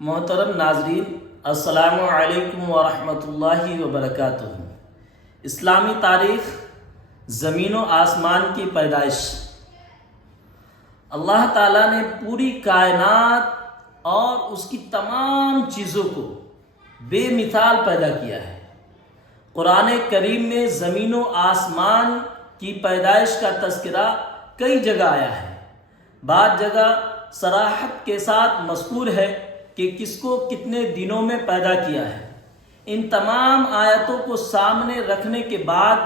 محترم ناظرین، السلام علیکم ورحمۃ اللہ وبرکاتہ۔ اسلامی تاریخ، زمین و آسمان کی پیدائش۔ اللہ تعالیٰ نے پوری کائنات اور اس کی تمام چیزوں کو بے مثال پیدا کیا ہے۔ قرآن کریم میں زمین و آسمان کی پیدائش کا تذکرہ کئی جگہ آیا ہے۔ بعض جگہ صراحت کے ساتھ مذکور ہے کہ کس کو کتنے دنوں میں پیدا کیا ہے۔ ان تمام آیتوں کو سامنے رکھنے کے بعد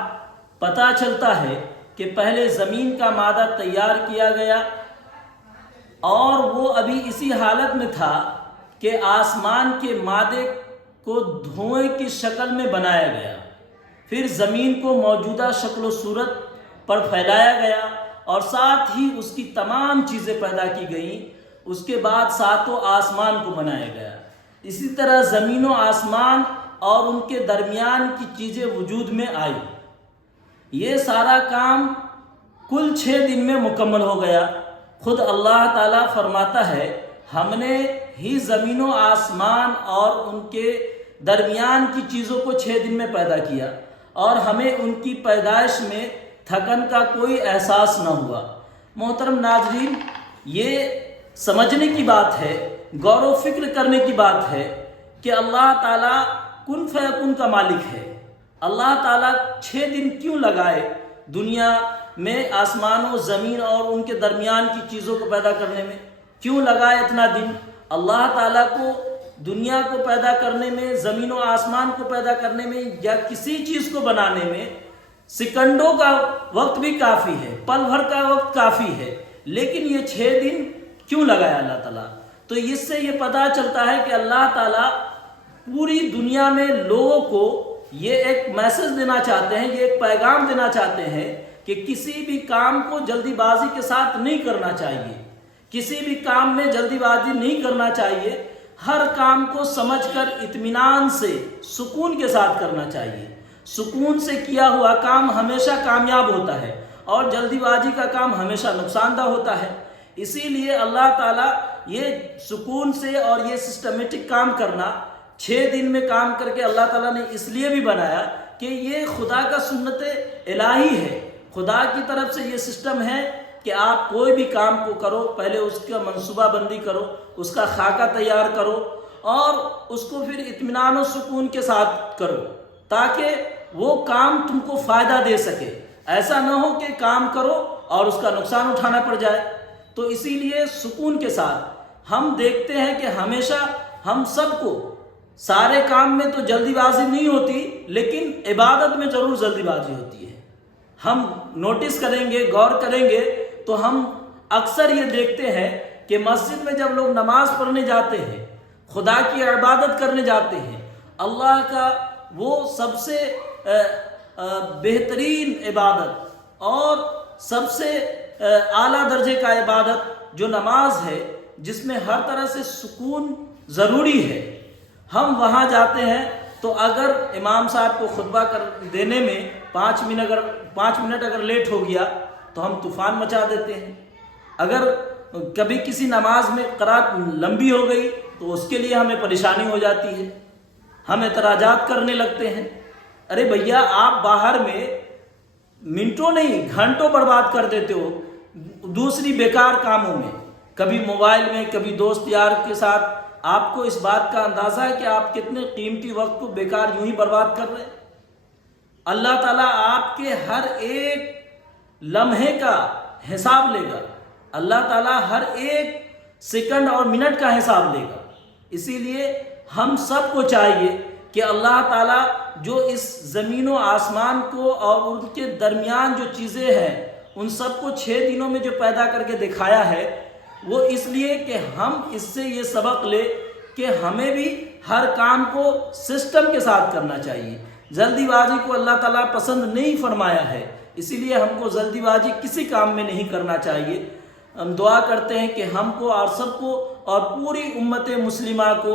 پتہ چلتا ہے کہ پہلے زمین کا مادہ تیار کیا گیا اور وہ ابھی اسی حالت میں تھا کہ آسمان کے مادے کو دھوئیں کی شکل میں بنایا گیا، پھر زمین کو موجودہ شکل و صورت پر پھیلایا گیا اور ساتھ ہی اس کی تمام چیزیں پیدا کی گئیں۔ اس کے بعد ساتوں آسمان کو بنایا گیا۔ اسی طرح زمین و آسمان اور ان کے درمیان کی چیزیں وجود میں آئی۔ یہ سارا کام کل 6 دن میں مکمل ہو گیا۔ خود اللہ تعالیٰ فرماتا ہے، ہم نے ہی زمین و آسمان اور ان کے درمیان کی چیزوں کو 6 دن میں پیدا کیا اور ہمیں ان کی پیدائش میں تھکن کا کوئی احساس نہ ہوا۔ محترم ناظرین، یہ سمجھنے کی بات ہے، غور و فکر کرنے کی بات ہے کہ اللہ تعالیٰ کن فیکون کا مالک ہے۔ اللہ تعالیٰ 6 دن کیوں لگائے دنیا میں آسمان و زمین اور ان کے درمیان کی چیزوں کو پیدا کرنے میں؟ کیوں لگائے اتنا دن؟ اللہ تعالیٰ کو دنیا کو پیدا کرنے میں، زمین و آسمان کو پیدا کرنے میں یا کسی چیز کو بنانے میں سیکنڈوں کا وقت بھی کافی ہے، پل بھر کا وقت کافی ہے، لیکن یہ 6 دن کیوں لگایا اللہ تعالیٰ؟ تو اس سے یہ پتہ چلتا ہے کہ اللہ تعالیٰ پوری دنیا میں لوگوں کو یہ ایک میسج دینا چاہتے ہیں، یہ ایک پیغام دینا چاہتے ہیں کہ کسی بھی کام کو جلدی بازی کے ساتھ نہیں کرنا چاہیے، کسی بھی کام میں جلدی بازی نہیں کرنا چاہیے، ہر کام کو سمجھ کر اطمینان سے سکون کے ساتھ کرنا چاہیے۔ سکون سے کیا ہوا کام ہمیشہ کامیاب ہوتا ہے اور جلدی بازی کا کام ہمیشہ نقصان دہ ہوتا ہے۔ اسی لیے اللہ تعالیٰ یہ سکون سے اور یہ سسٹمیٹک کام کرنا 6 دن میں کام کر کے اللہ تعالیٰ نے اس لیے بھی بنایا کہ یہ خدا کا سنت الہی ہے۔ خدا کی طرف سے یہ سسٹم ہے کہ آپ کوئی بھی کام کو کرو، پہلے اس کا منصوبہ بندی کرو، اس کا خاکہ تیار کرو اور اس کو پھر اطمینان و سکون کے ساتھ کرو تاکہ وہ کام تم کو فائدہ دے سکے۔ ایسا نہ ہو کہ کام کرو اور اس کا نقصان اٹھانا پڑ جائے۔ تو اسی لیے سکون کے ساتھ ہم دیکھتے ہیں کہ ہمیشہ ہم سب کو سارے کام میں تو جلدی بازی نہیں ہوتی، لیکن عبادت میں ضرور جلدی بازی ہوتی ہے۔ ہم نوٹس کریں گے، غور کریں گے تو ہم اکثر یہ دیکھتے ہیں کہ مسجد میں جب لوگ نماز پڑھنے جاتے ہیں، خدا کی عبادت کرنے جاتے ہیں، اللہ کا وہ سب سے بہترین عبادت اور سب سے اعلیٰ درجے کا عبادت جو نماز ہے، جس میں ہر طرح سے سکون ضروری ہے، ہم وہاں جاتے ہیں تو اگر امام صاحب کو خطبہ دینے میں 5 منٹ اگر لیٹ ہو گیا تو ہم طوفان مچا دیتے ہیں۔ اگر کبھی کسی نماز میں قرات لمبی ہو گئی تو اس کے لیے ہمیں پریشانی ہو جاتی ہے، ہم اعتراضات کرنے لگتے ہیں۔ ارے بھیا، آپ باہر میں منٹوں نہیں گھنٹوں برباد کر دیتے ہو دوسری بیکار کاموں میں، کبھی موبائل میں، کبھی دوست یار کے ساتھ۔ آپ کو اس بات کا اندازہ ہے کہ آپ کتنے قیمتی وقت کو بیکار یوں ہی برباد کر رہے ہیں؟ اللہ تعالیٰ آپ کے ہر ایک لمحے کا حساب لے گا، اللہ تعالیٰ ہر ایک سیکنڈ اور منٹ کا حساب لے گا۔ اسی لیے ہم سب کو چاہیے کہ اللہ تعالیٰ جو اس زمین و آسمان کو اور ان کے درمیان جو چیزیں ہیں ان سب کو 6 دنوں میں جو پیدا کر کے دکھایا ہے، وہ اس لیے کہ ہم اس سے یہ سبق لے کہ ہمیں بھی ہر کام کو سسٹم کے ساتھ کرنا چاہیے۔ جلدی بازی کو اللہ تعالیٰ پسند نہیں فرمایا ہے، اسی لیے ہم کو جلدی بازی کسی کام میں نہیں کرنا چاہیے۔ ہم دعا کرتے ہیں کہ ہم کو اور سب کو اور پوری امت مسلمہ کو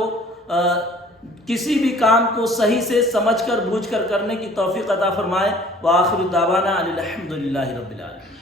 کسی بھی کام کو صحیح سے سمجھ کر بوجھ کر کرنے کی توفیق عطا فرمائے۔ وآخر دعوانا ان الحمد للہ رب العالمین۔